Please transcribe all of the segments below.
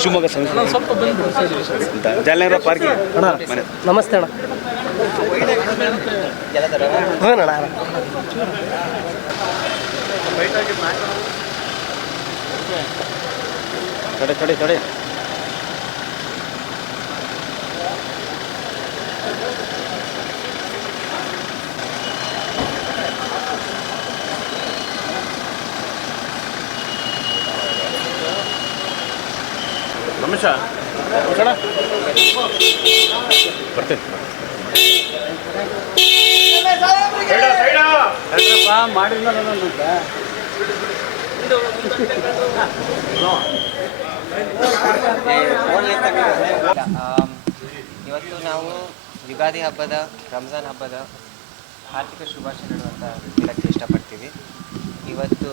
Shivamogga ಜಾಲನಗರ park ಅಣ್ಣ. ನಮಸ್ತೆ ಅಣ್ಣ. ತೊಡೆ ರಮೇಶ ಬರ್ತೇನೆ ಇವತ್ತು ನಾವು ಯುಗಾದಿ ಹಬ್ಬದ ರಂಜಾನ್ ಹಬ್ಬದ ಆರ್ಥಿಕ ಶುಭಾಶಯಗಳು ಅಂತ ಹೇಳಕ್ಕೆ ಇಷ್ಟಪಡ್ತೀವಿ. ಇವತ್ತು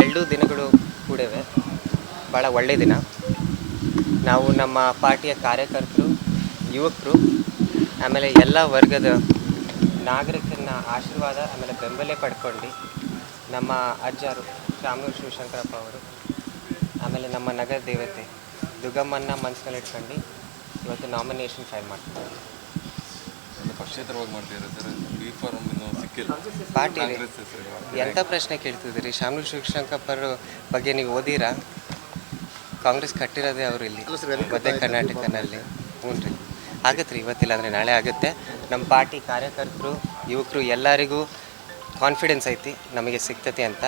2 ದಿನಗಳು ಕೂಡವೆ ಭಾಳ ಒಳ್ಳೆಯ ದಿನ. ನಾವು ನಮ್ಮ ಪಾರ್ಟಿಯ ಕಾರ್ಯಕರ್ತರು, ಯುವಕರು, ಆಮೇಲೆ ಎಲ್ಲ ವರ್ಗದ ನಾಗರಿಕರನ್ನ ಆಶೀರ್ವಾದ ಆಮೇಲೆ ಬೆಂಬಲ ಪಡ್ಕೊಂಡು ನಮ್ಮ ಅಜ್ಜರು ಶಾಮನೂರು ಶಿವಶಂಕರಪ್ಪ ಅವರು ಆಮೇಲೆ ನಮ್ಮ ನಗರ ದೇವತೆ ದುರ್ಗಮ್ಮನ್ನ ಮನಸ್ಸಿನಲ್ಲಿ ಇಟ್ಕೊಂಡು ಇವತ್ತು ನಾಮಿನೇಷನ್ ಫೈಲ್ ಮಾಡ್ತಿದ್ದಾರೆ. ಪಾರ್ಟಿಲಿ ಎಂಥ ಪ್ರಶ್ನೆ ಕೇಳ್ತಿದ್ದೀರಿ? ಶಾಮನೂರು ಶಿವಶಂಕರಪ್ಪರ ಬಗ್ಗೆ ನೀವು ಓದಿರಾ? ಕಾಂಗ್ರೆಸ್ ಕಟ್ಟಿರೋದೇ ಅವರು ಇಲ್ಲಿ ಮಧ್ಯ ಕರ್ನಾಟಕನಲ್ಲಿ. ಹ್ಞೂ ರೀ, ಆಗತ್ತೆ ರೀ, ಇವತ್ತಿಲ್ಲ ಅಂದರೆ ನಾಳೆ ಆಗುತ್ತೆ. ನಮ್ಮ ಪಾರ್ಟಿ ಕಾರ್ಯಕರ್ತರು, ಯುವಕರು ಎಲ್ಲರಿಗೂ ಕಾನ್ಫಿಡೆನ್ಸ್ ಐತಿ ನಮಗೆ ಸಿಗ್ತತೆ ಅಂತ.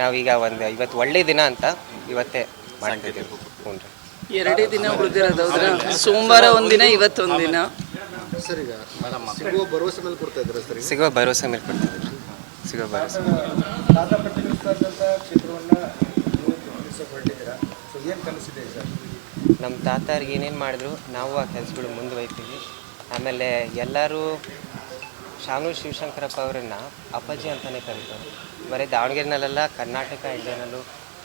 ನಾವೀಗ ಇವತ್ತು ಒಳ್ಳೆಯ ದಿನ ಅಂತ ಇವತ್ತೇ ಮಾಡ್ತಿದ್ದೀವಿ. ಹ್ಞೂ ರೀ, 2 ದಿನ ಉಳಿದಿರೋದು. ಸೋಮವಾರ ಒಂದಿನ, ಇವತ್ತೊಂದಿನ. ಸಿಗುವ ಭರವಸೆ ಮೇಲೆ ಕೊಡ್ತಿದ್ದೀವಿ. ಸಿಗುವ ಭರವಸೆ. ನಮ್ಮ ತಾತಾರಿಗೆ ಏನೇನು ಮಾಡಿದ್ರು ನಾವು ಆ ಕೆಲಸಗಳು ಮುಂದುವರಿತೀವಿ. ಆಮೇಲೆ ಎಲ್ಲರೂ ಶಾಮನೂರು ಶಿವಶಂಕರಪ್ಪ ಅವರನ್ನು ಅಪ್ಪಾಜಿ ಅಂತಲೇ ಕರೀತಾರೆ. ಬರೀ ದಾವಣಗೆರೆನಲ್ಲೆಲ್ಲ ಕರ್ನಾಟಕ ಇಂಡಿಯಾನಲ್ಲೂ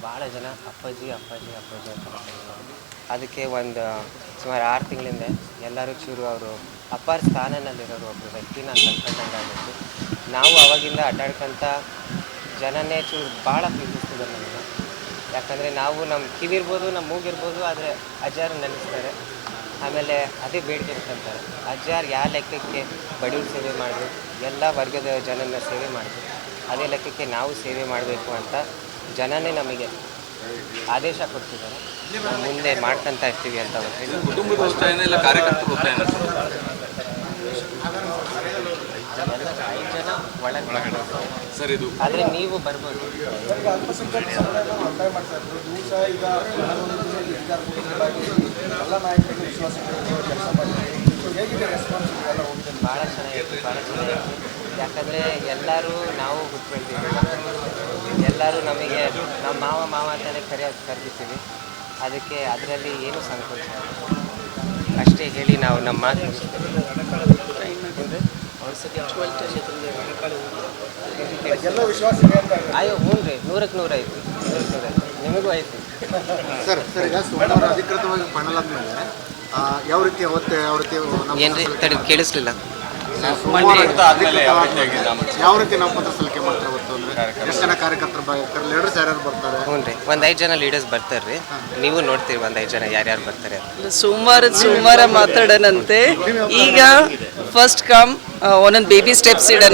ಭಾಳ ಜನ ಅಪ್ಪಾಜಿ ಅಂತ ಕರೀತಾರೆ. ಅದಕ್ಕೆ ಸುಮಾರು 6 ತಿಂಗಳಿಂದ ಎಲ್ಲರೂ ಚೂರು ಅವರು ಅಪ್ಪಾರ ಸ್ಥಾನದಲ್ಲಿರೋರು ಒಬ್ಬರು ವ್ಯಕ್ತಿನ ಕಲ್ತ್ಕೊಂಡಂಗಾಗಿತ್ತು. ನಾವು ಅವಾಗಿಂದ ಅಡ್ಡಾಡ್ಕೊಂತ ಜನನೇ ಚೂರು ಭಾಳ ಪ್ರೀತಿಸ್ತಿದ್ದಾರೆ ನಮಗೆ. ಯಾಕಂದರೆ ನಾವು ನಮ್ಮ ಕಿವಿರ್ಬೋದು, ನಮ್ಮ ಮೂಗಿರ್ಬೋದು, ಆದರೆ ಅಜ್ಜಾರು ನೆನೆಸ್ತಾರೆ. ಆಮೇಲೆ ಅದೇ ಬೇಡಿಕೆ ಇಟ್ಕೊಂತಾರೆ. ಅಜ್ಜಾರು ಯಾವ ಲೆಕ್ಕಕ್ಕೆ ಬಡವ್ರ ಸೇವೆ ಮಾಡಿದ್ರು, ಎಲ್ಲ ವರ್ಗದ ಜನನ ಸೇವೆ ಮಾಡಿದ್ರು, ಅದೇ ಲೆಕ್ಕಕ್ಕೆ ನಾವು ಸೇವೆ ಮಾಡಬೇಕು ಅಂತ ಜನನೇ ನಮಗೆ ಆದೇಶ ಕೊಡ್ತಿದ್ದಾರೆ. ಮುಂದೆ ಮಾಡ್ಕೊತಾ ಇರ್ತೀವಿ ಅಂತ. ಆದರೆ ನೀವು ಬರ್ಬೋದು. ಭಾಳ ಚೆನ್ನಾಗಿತ್ತು. ಯಾಕಂದರೆ ಎಲ್ಲರೂ ನಾವು ಹುಟ್ಕೊಳ್ತೀವಿ, ಎಲ್ಲರೂ ನಮಗೆ ನಮ್ಮ ಮಾವ ಅಂತಲೇ ಕರೆದಿರ್ತೀವಿ. ಅದಕ್ಕೆ ಅದರಲ್ಲಿ ಏನೂ ಸಂಕೋಚ ಅಷ್ಟೇ ಹೇಳಿ ನಾವು ನಮ್ಮ ಮಾತು ಅಯ್ಯೋ ಹ್ಞೂ ರೀ, 100ಕ್ಕೆ 100 ಐತಿ. ನಿಮಗೂ ಐತಿ ಸರ್. ಈಗ ಸೋಮವಾರ ಅಧಿಕೃತವಾಗಿ ಫೈನಲ್ ಆದ್ಮೇಲೆ ಯಾವ ರೀತಿ ಏನು ರೀ? ತಡಿ, ಕೇಳಿಸ್ಲಿಲ್ಲ. ಯಾವ ರೀತಿ ನಾವು ಪತ್ರ ಸಲ್ಲಿಕೆ ಮಾಡ್ತಾ ಬರ್ತಾರೆ? ಎಷ್ಟು ಜನ ಕಾರ್ಯಕರ್ತರು ಲೀಡರ್ಸ್ ಯಾರ್ಯಾರು ಬರ್ತಾರೆ? ಹ್ಞೂ ರೀ, 5 ಜನ ಲೀಡರ್ಸ್ ಬರ್ತಾರೆ ರೀ. ನೀವು ನೋಡ್ತೀರಿ 5 ಜನ ಯಾರ್ಯಾರು ಬರ್ತಾರೆ. ಸೋಮವಾರ ಮಾತಾಡೋಣಂತೆ. ಈಗ ಫಸ್ಟ್ ಕಮ್ ಒಂದೊಂದು ಬೇಬಿ ಸ್ಟೆಪ್ಸ್ ಇಡೋಣ.